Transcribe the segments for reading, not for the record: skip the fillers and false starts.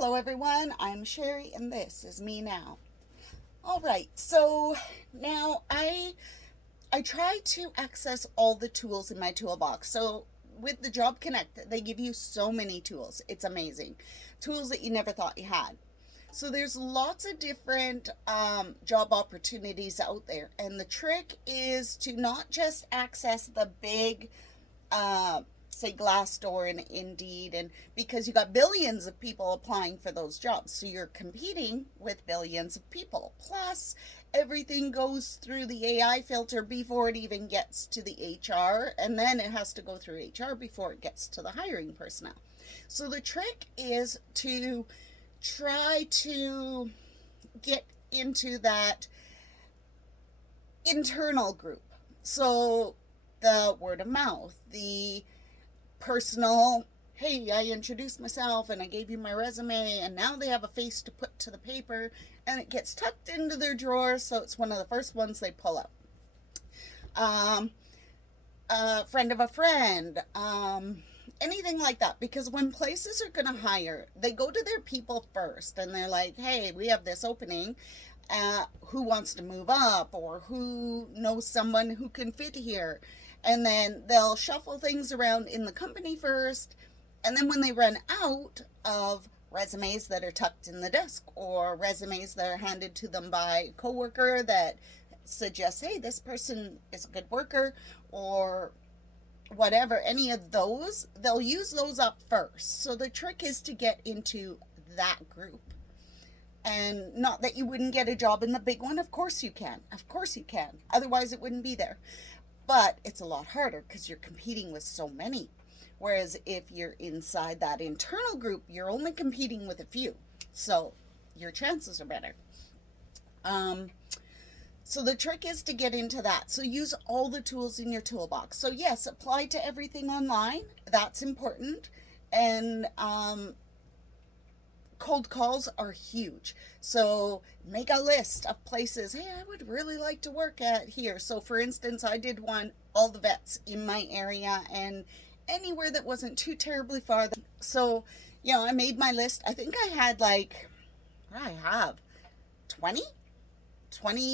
Hello everyone, I'm Sherry and this is me now. All right, so now I try to access all the tools in my toolbox. So with the Job Connect, they give you so many tools. It's amazing. Tools that you never thought you had. So there's lots of different job opportunities out there, and the trick is to not just access the big say Glassdoor and Indeed, and because you got billions of people applying for those jobs, so you're competing with billions of people. Plus, everything goes through the AI filter before it even gets to the HR, and then it has to go through HR before it gets to the hiring personnel. So the trick is to try to get into that internal group. So the word of mouth, the personal, hey, I introduced myself and I gave you my resume, and now they have a face to put to the paper, and it gets tucked into their drawer, so it's one of the first ones they pull out. A friend of a friend, anything like that. Because when places are going to hire, they go to their people first, and they're like, hey, we have this opening. Who wants to move up, or who knows someone who can fit here? And then they'll shuffle things around in the company first, and then when they run out of resumes that are tucked in the desk, or resumes that are handed to them by a coworker that suggests, hey, this person is a good worker, or whatever, any of those, they'll use those up first. So the trick is to get into that group. And not that you wouldn't get a job in the big one. Of course you can. Of course you can. Otherwise it wouldn't be there. But it's a lot harder because you're competing with so many. Whereas if you're inside that internal group, you're only competing with a few. So your chances are better. So the trick is to get into that. So use all the tools in your toolbox. So yes, apply to everything online. That's important. And cold calls are huge. So make a list of places, hey, I would really like to work at here. So for instance, I did one, all the vets in my area and anywhere that wasn't too terribly far. So, I made my list. I think I had I have 20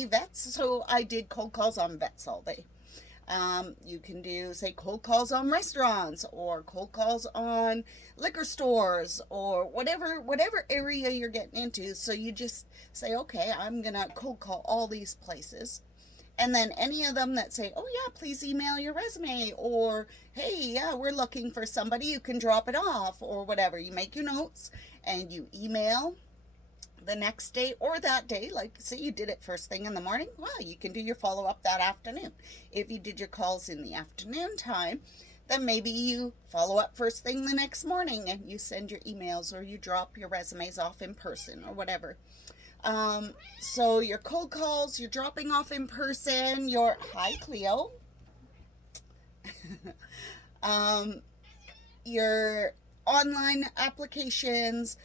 vets. So I did cold calls on vets all day. You can do, say, cold calls on restaurants, or cold calls on liquor stores, or whatever area you're getting into. So you just say, okay, I'm gonna cold call all these places, and then any of them that say, oh yeah, please email your resume, or hey, yeah, we're looking for somebody, you can drop it off, or whatever. You make your notes and you email the next day or that day. Like, say you did it first thing in the morning, well, you can do your follow-up that afternoon. If you did your calls in the afternoon time, then maybe you follow up first thing the next morning and you send your emails, or you drop your resumes off in person, or whatever. So your cold calls, you're dropping off in person, your, hi Cleo, your online applications,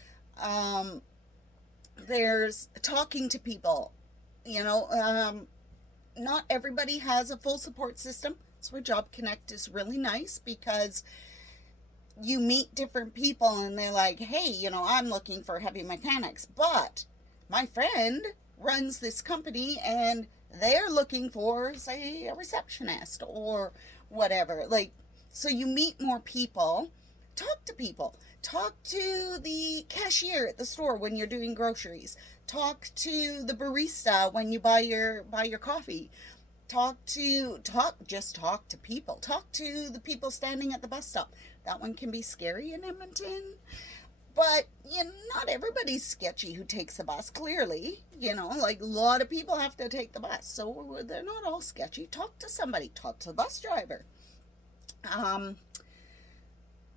there's talking to people. Not everybody has a full support system. That's where Job Connect is really nice, because you meet different people and they're like, hey, I'm looking for heavy mechanics, but my friend runs this company and they're looking for, say, a receptionist or whatever. So you meet more people, talk to people. Talk to the cashier at the store when you're doing groceries. Talk to the barista when you buy your coffee. Just talk to people. Talk to the people standing at the bus stop. That one can be scary in Edmonton. But, not everybody's sketchy who takes the bus, clearly. A lot of people have to take the bus. So they're not all sketchy. Talk to somebody. Talk to the bus driver.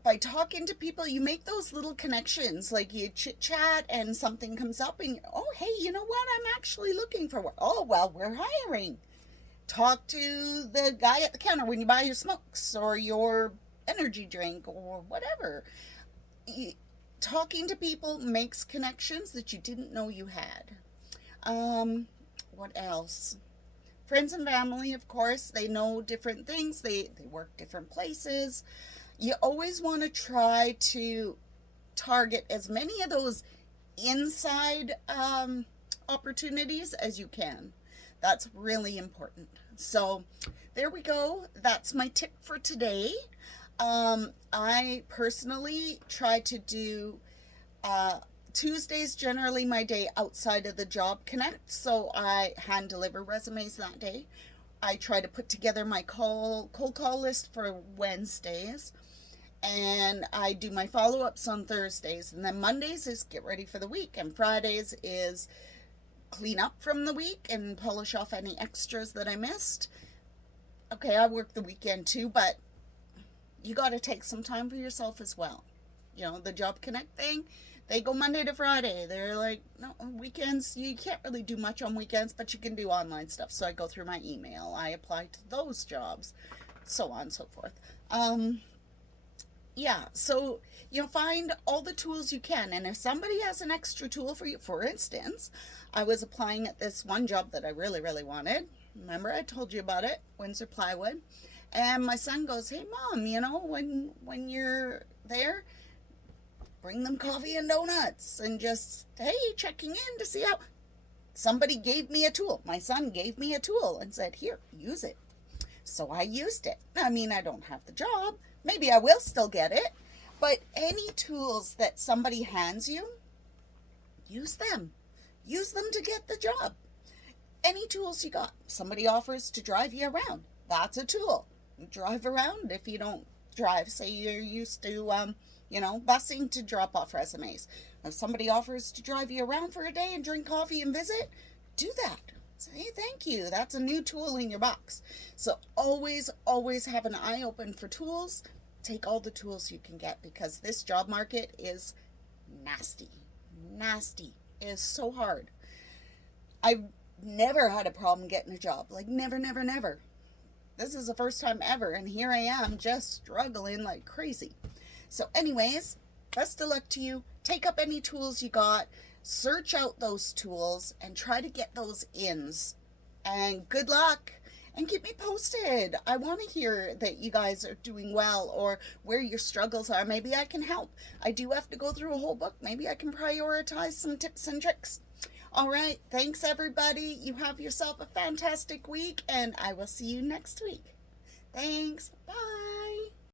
By talking to people, you make those little connections. Like, you chit chat and something comes up and, oh, hey, you know what? I'm actually looking for work. Oh, well, we're hiring. Talk to the guy at the counter when you buy your smokes or your energy drink or whatever. Talking to people makes connections that you didn't know you had. What else? Friends and family, of course, they know different things. They work different places. You always want to try to target as many of those inside opportunities as you can. That's really important. So there we go. That's my tip for today. I personally try to do Tuesdays generally my day outside of the Job Connect, so I hand deliver resumes that day. I try to put together my cold call list for Wednesdays, and I do my follow-ups on Thursdays, and then Mondays is get ready for the week, and Fridays is clean up from the week and polish off any extras that I missed. Okay, I work the weekend too, but you got to take some time for yourself as well. You know, the Job Connect thing, they go Monday to Friday. They're like, no, weekends, you can't really do much on weekends, but you can do online stuff. So I go through my email, I apply to those jobs, so on and so forth. Yeah, so find all the tools you can, and if somebody has an extra tool for you, for instance, I was applying at this one job that I really, really wanted. Remember I told you about it, Windsor Plywood, and my son goes, hey Mom, when you're there, bring them coffee and donuts, and just, hey, checking in to see how. Somebody gave me a tool. My son gave me a tool and said, here, use it. So I used it. I mean, I don't have the job. Maybe I will still get it. But any tools that somebody hands you, use them. Use them to get the job. Any tools you got. Somebody offers to drive you around. That's a tool. Drive around if you don't drive. Say you're used to, busing to drop off resumes. If somebody offers to drive you around for a day and drink coffee and visit, do that. Say, hey, thank you. That's a new tool in your box. So always, always have an eye open for tools. Take all the tools you can get, because this job market is nasty. Nasty. It is so hard. I've never had a problem getting a job. Like, never, never, never. This is the first time ever, and here I am just struggling like crazy. So anyways, best of luck to you. Take up any tools you got. Search out those tools and try to get those ins. And good luck. And keep me posted. I want to hear that you guys are doing well, or where your struggles are. Maybe I can help. I do have to go through a whole book. Maybe I can prioritize some tips and tricks. All right. Thanks, everybody. You have yourself a fantastic week, and I will see you next week. Thanks. Bye.